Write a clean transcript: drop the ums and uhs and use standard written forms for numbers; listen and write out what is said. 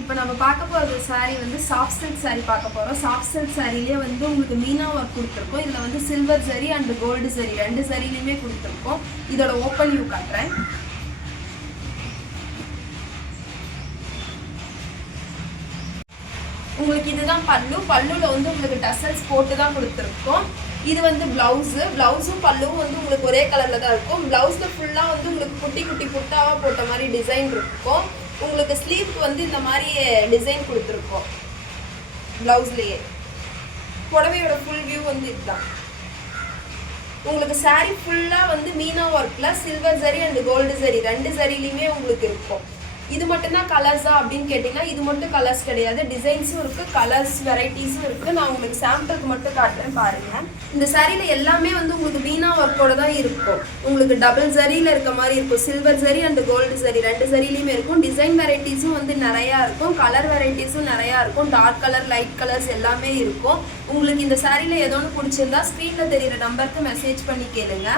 இப்போ நம்ம பார்க்க போகிறது saree வந்து சாஃப்ட் சில்க் saree பார்க்க போகிறோம். சாஃப்ட் சில்க் சாரிலேயே வந்து உங்களுக்கு மீனா ஒர்க் கொடுத்துருக்கோம். இதில் வந்து சில்வர் சரி அண்ட் கோல்டு சரி ரெண்டு சரிலையுமே கொடுத்துருக்கோம். இதோட ஓப்பன் வியூ காட்டுறேன். உங்களுக்கு இதுதான் பல்லு. பல்லுவில் வந்து உங்களுக்கு டசல்ஸ் போட்டு தான் கொடுத்துருக்கோம். இது வந்து பிளவுஸும் பல்லுவும் வந்து உங்களுக்கு ஒரே கலரில் தான் இருக்கும். பிளவுஸில் ஃபுல்லாக வந்து உங்களுக்கு குட்டி குட்டி புட்டாவாக போட்ட மாதிரி டிசைன் இருக்கும். உங்களுக்கு ஸ்லீவ்க்கு வந்து இந்த மாதிரி டிசைன் கொடுத்துருக்கோம். பிளவுஸ்லேயே புடவையோட ஃபுல் வியூ வந்து இதுதான். உங்களுக்கு saree ஃபுல்லாக வந்து மீனா ஒர்க்கில் சில்வர் சரி அண்ட் கோல்டு சரி ரெண்டு சரிலையுமே உங்களுக்கு இருக்கும். இது மட்டும்தான் கலர்ஸா அப்படின்னு கேட்டிங்கன்னா இது மட்டும் கலர்ஸ் கிடையாது. டிசைன்ஸும் இருக்குது, கலர்ஸ் வெரைட்டிஸும் இருக்குது. நான் உங்களுக்கு சாம்பிளுக்கு மட்டும் காட்டுறேன் பாருங்கள். இந்த சாரியில் எல்லாமே வந்து உங்களுக்கு மீனா ஒர்க்கோட தான் இருக்கும். உங்களுக்கு டபுள் சரியில் இருக்க மாதிரி இருக்கும். சில்வர் சரி அண்ட் கோல்டு சரி ரெண்டு சரிலையுமே இருக்கும். டிசைன் வெரைட்டிஸும் வந்து நிறையா இருக்கும். கலர் வெரைட்டிஸும் நிறையா இருக்கும். டார்க் கலர், லைட் கலர்ஸ் எல்லாமே இருக்கும். உங்களுக்கு இந்த சாரியில் ஏதோ ஒன்று பிடிச்சிருந்தா ஸ்க்ரீனில் தெரிகிற நம்பருக்கு மெசேஜ் பண்ணி கேளுங்க.